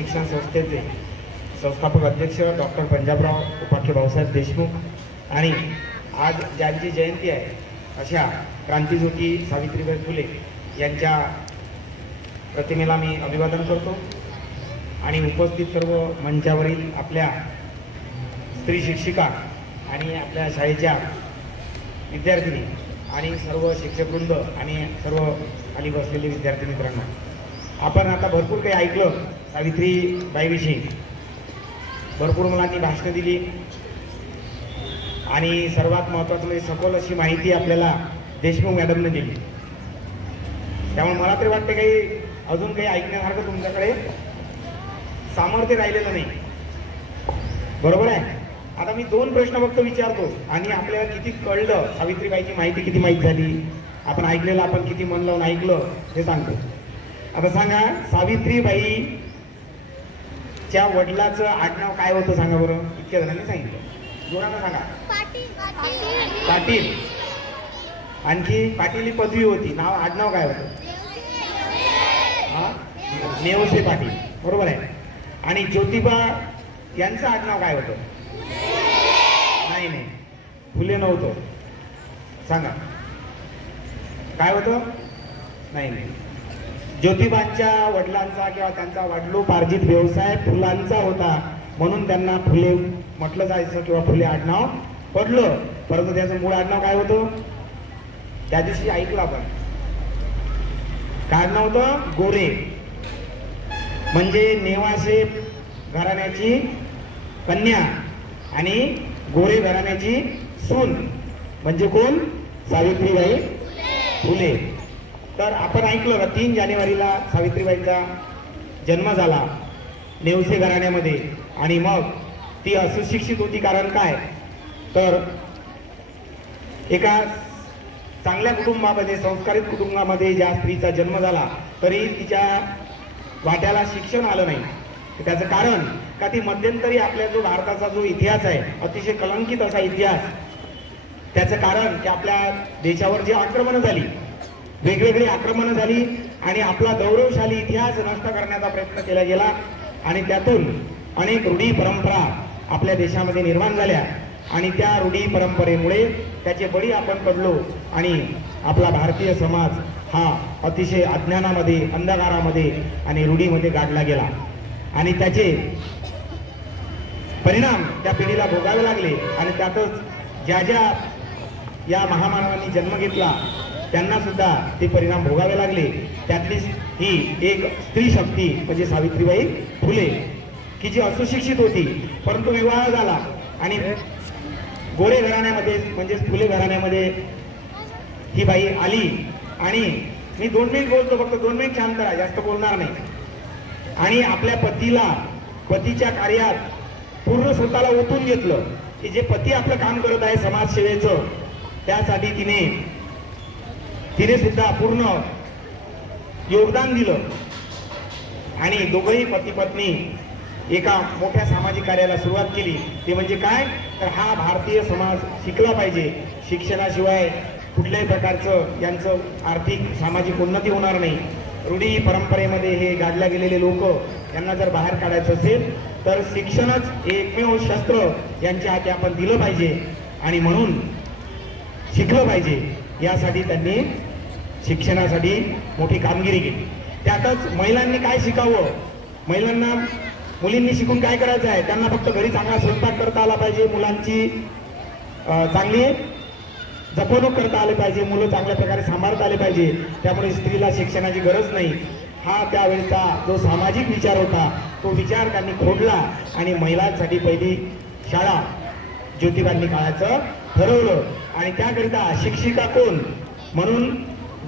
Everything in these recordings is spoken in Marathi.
शिक्षण संस्थेचे संस्थापक अध्यक्ष डॉक्टर पंजाबराव उपाख्य भाऊसाहेब देशमुख आणि आज ज्यांची जयंती आहे अशा क्रांतिज्योती सावित्रीबाई फुले यांच्या प्रतिमेला मी अभिवादन करतो आणि उपस्थित सर्व मंचावरील आपल्या स्त्री शिक्षिका आणि आपल्या शाळेच्या विद्यार्थिनी आणि सर्व शिक्षकवृंद आणि सर्व खाली बसलेले विद्यार्थी मित्रांनो, आपण आता भरपूर काही ऐकलं सावित्रीबाईविषयी. भरपूर मुलांनी भाषणं दिली आणि सर्वात महत्त्वाचं म्हणजे सखोल अशी माहिती आपल्याला देशमुख मॅडमने दिली. त्यामुळे मला तरी वाटते काही अजून काही ऐकण्यासारखं तुमच्याकडे सामर्थ्य राहिलेलं नाही. बरोबर आहे. आता मी 2 प्रश्न फक्त विचारतो आणि आपल्याला किती कळलं, सावित्रीबाईची माहिती किती माहीत झाली, आपण ऐकलेलं आपण किती मन लावून ऐकलं हे सांगतो. आता सांगा, सावित्रीबाईच्या वडिलाचं आडनाव काय होतं सांगा बरं. इतक्या जणांनी सांगितलं, जोरानं सांगा. पाटील. आणखी पाटील ही पदवी होती, नाव आडनाव काय होतं? नेवसे पाटील. बरोबर आहे. आणि ज्योतिबा यांचं आडनाव काय होतं? नाही, फुले नव्हतं. सांगा काय होतं? नाही. ज्योतिबांच्या वडिलांचा किंवा त्यांचा वडिलोपार्जित व्यवसाय फुलांचा होता, म्हणून त्यांना फुले म्हटलं जायचं किंवा फुले आडनाव पडलं. परंतु त्याचं मूळ आडनाव काय होतं? त्या दिवशी ऐकलं आपण. काय आडनाव होतं? गोरे. म्हणजे नेवासे घराण्याची कन्या आणि गोरे घराण्याची सून म्हणजे कोण? सावित्रीबाई फुले. तर आपण ऐकलं का 3 जानेवारीला सावित्रीबाईंचा जन्म झाला नेवसे घराण्यामध्ये. आणि मग ती असुशिक्षित होती. कारण काय? तर एका चांगल्या कुटुंबामध्ये, संस्कारित कुटुंबामध्ये ज्या स्त्रीचा जन्म झाला तरी तिच्या वाट्याला शिक्षण आलं नाही. त्याचं कारण का ती मध्यंतरी आपल्या जो भारताचा जो इतिहास आहे अतिशय कलंकित असा इतिहास, त्याचं कारण की आपल्या देशावर जी आक्रमणं झाली, वेगवेगळी आक्रमणं झाली आणि आपला गौरवशाली इतिहास नष्ट करण्याचा प्रयत्न केला गेला आणि त्यातून अनेक रूढी परंपरा आपल्या देशामध्ये निर्माण झाल्या आणि त्या रूढी परंपरेमुळे त्याचे बळी आपण पडलो आणि आपला भारतीय समाज हा अतिशय अज्ञानामध्ये, अंधकारामध्ये आणि रूढीमध्ये गाडला गेला आणि त्याचे परिणाम त्या पिढीला भोगावे लागले. आणि त्यातच ज्या ज्या या महामानवांनी जन्म घेतला त्यांना सुद्धा ते परिणाम भोगावे लागले. त्यातलीच ही एक स्त्री शक्ती म्हणजे सावित्रीबाई फुले, की जी असुशिक्षित होती परंतु विवाह झाला आणि गोरे घराण्यामध्ये म्हणजे फुले घराण्यामध्ये ही बाई आली. आणि मी 2 मिनिट बोलतो, फक्त 2 मिनिट शांत राहा, जास्त बोलणार नाही. आणि आपल्या पतीच्या कार्यात पूर्ण स्वतःला ओतून घेतलं की जे पती आपलं काम करत आहे समाजसेवेचं, त्यासाठी तिने सुद्धा पूर्ण योगदान दिलं. आणि दोघंही पती पत्नी एका मोठ्या सामाजिक कार्याला सुरुवात केली. ते म्हणजे काय? तर हा भारतीय समाज शिकला पाहिजे. शिक्षणाशिवाय कुठल्याही प्रकारचं यांचं आर्थिक सामाजिक उन्नती होणार नाही. रूढी परंपरेमध्ये हे गाडल्या गेलेले लोक यांना जर बाहेर काढायचं असेल तर शिक्षणच एकमेव शस्त्र यांच्या हाती आपण दिलं पाहिजे आणि म्हणून शिकलं पाहिजे. यासाठी त्यांनी शिक्षणासाठी मोठी कामगिरी केली. त्यातच महिलांनी काय शिकावं, मुलींनी शिकून काय करायचं आहे, त्यांना फक्त घरी चांगला स्वयंपाक करता आला पाहिजे, मुलांची चांगली जपणूक करता आले पाहिजे, मुलं चांगल्या प्रकारे सांभाळता आले पाहिजे. त्यामुळे स्त्रीला शिक्षणाची गरज नाही. हा त्यावेळेचा जो सामाजिक विचार होता तो विचार त्यांनी खोडला आणि महिलांसाठी पहिली शाळा ज्योतिबांनी काढायचं ठरवलं. आणि त्याकरिता शिक्षिका कोण म्हणून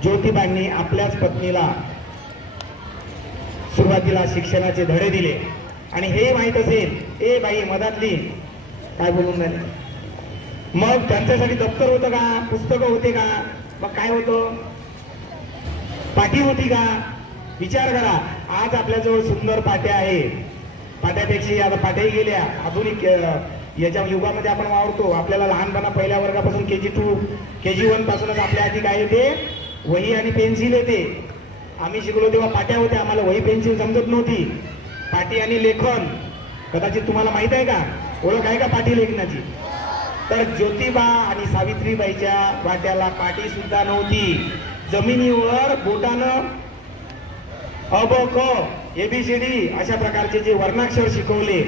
ज्योतिबांनी आपल्याच पत्नीला सुरुवातीला शिक्षणाचे धडे दिले. आणि हे माहीत असेल, ए बाई मधातली काय बोलून झाले, मग त्यांच्यासाठी दप्तर होतं का, पुस्तकं होते का, मग काय होतं, पाटी होती का? विचार करा. आज आपल्याजवळ सुंदर पाट्या आहे, पाट्यापेक्षा आता पाट्याही गेल्या. आधुनिक याच्या युगामध्ये आपण वावरतो. आपल्याला लहानपणा पहिल्या वर्गापासून KG2 KG1 पासूनच आपल्या आधी काय येते, वही आणि पेन्सिल येते. आम्ही शिकलो तेव्हा पाट्या होत्या, आम्हाला वही पेन्सिल समजत नव्हती. पाटी आणि लेखन कदाचित तुम्हाला माहित आहे का? ओळख आहे का पाटी लेखनाची? तर ज्योतिबा आणि सावित्रीबाईच्या वाट्याला पाटी सुद्धा नव्हती. जमिनीवर बोटानं अ ब क एबीसीडी अशा प्रकारचे जे वर्णाक्षर शिकवले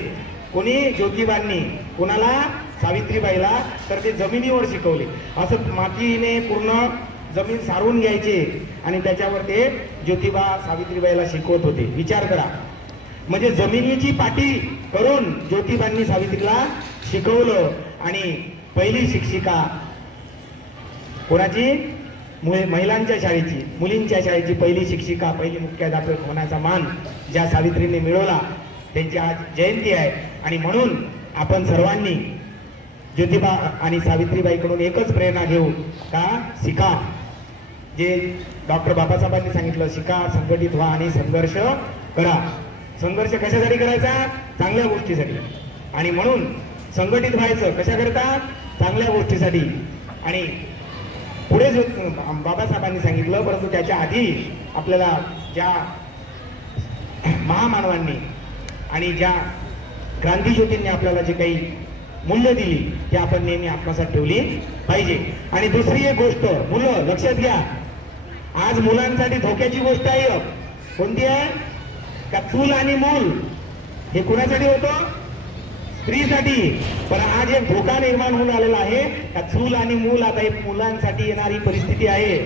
कोणी? ज्योतिबांनी. कोणाला? सावित्रीबाईला. तर ते जमिनीवर शिकवले. असं मातीने पूर्ण जमीन सारवून घ्यायचे आणि त्याच्यावर ते ज्योतिबा सावित्रीबाईला शिकवत होते. विचार करा, म्हणजे जमिनीची पाटी करून ज्योतिबांनी सावित्रीला शिकवलं. आणि पहिली शिक्षिका कोणाची? महिलांच्या शाळेची, मुलींच्या शाळेची पहिली शिक्षिका, पहिली मुख्याध्यापक होण्याचा मान ज्या सावित्रीने मिळवला, त्यांची आज जयंती आहे. आणि म्हणून आपण सर्वांनी ज्योतिबा आणि सावित्रीबाईकडून एकच प्रेरणा घेऊ का? शिका. जे डॉक्टर बाबासाहेबांनी सांगितलं, शिका, संघटित व्हा आणि संघर्ष करा. संघर्ष कशासाठी करायचा? चांगल्या गोष्टीसाठी. आणि म्हणून संघटित व्हायचं कशाकरता? चांगल्या गोष्टीसाठी. आणि पुढे जो बाबासाहेबांनी सांगितलं, परंतु त्याच्या आधी आपल्याला ज्या महामानवांनी आणि ज्या क्रांतिज्योतींनी आपल्याला जे काही मूल्य दिली ते आपण नेहमी आत्मसात ठेवली पाहिजे. आणि दुसरी एक गोष्ट, मुलं लक्षात घ्या, आज मुलांसाठी धोक्याची गोष्ट आहे. कोणती आहे? का चूल आणि मूल हे कुणासाठी होतं? स्त्रीसाठी. पण आज एक धोका निर्माण होऊन आलेला आहे का चूल आणि मूल आता एक मुलांसाठी येणारी परिस्थिती आहे.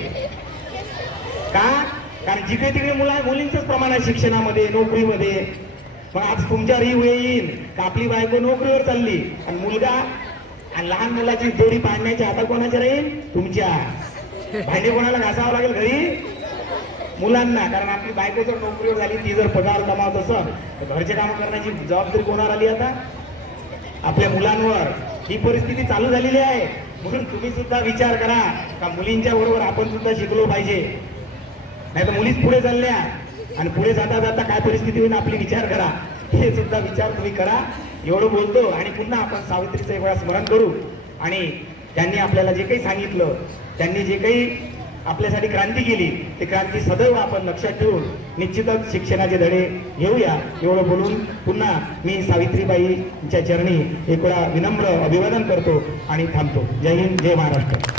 का? कारण जिकडे तिकडे मुलींचंच प्रमाण आहे शिक्षणामध्ये, नोकरीमध्ये. मग आज तुमच्यावर ही वेळ येईल का आपली बायको नोकरीवर चालली आणि मुलगा आणि लहान मुलाची जोडी पाडण्याची आता कोणाच्या राहील? तुमच्या. भांडे कोणाला घासावं लागेल घरी? मुलांना. कारण आपली बायको जर नोकरीवर झाली, ती जर पगार कमावत असेल तर घरचे काम करण्याची जबाबदारी कोणावर आली आता? आपल्या मुलांवर. ही परिस्थिती चालू झालेली आहे. म्हणून तुम्ही सुद्धा विचार करा का मुलींच्या बरोबर आपण सुद्धा शिकलो पाहिजे. नाही तर मुलीच पुढे चालल्या आणि पुढे जाता जाता काय परिस्थिती होईल आपली विचार करा. हे सुद्धा विचार तुम्ही करा. एवढं बोलतो आणि पुन्हा आपण सावित्रीचं एक वेळा स्मरण करू. आणि त्यांनी आपल्याला जे काही सांगितलं, त्यांनी जे काही आपल्यासाठी क्रांती केली, ते क्रांती सदैव आपण लक्षात ठेवून निश्चितच शिक्षणाचे धडे घेऊया. एवढं बोलून पुन्हा मी सावित्रीबाईंच्या चरणी एक वेळा विनम्र अभिवादन करतो आणि थांबतो. जय हिंद, जय महाराष्ट्र.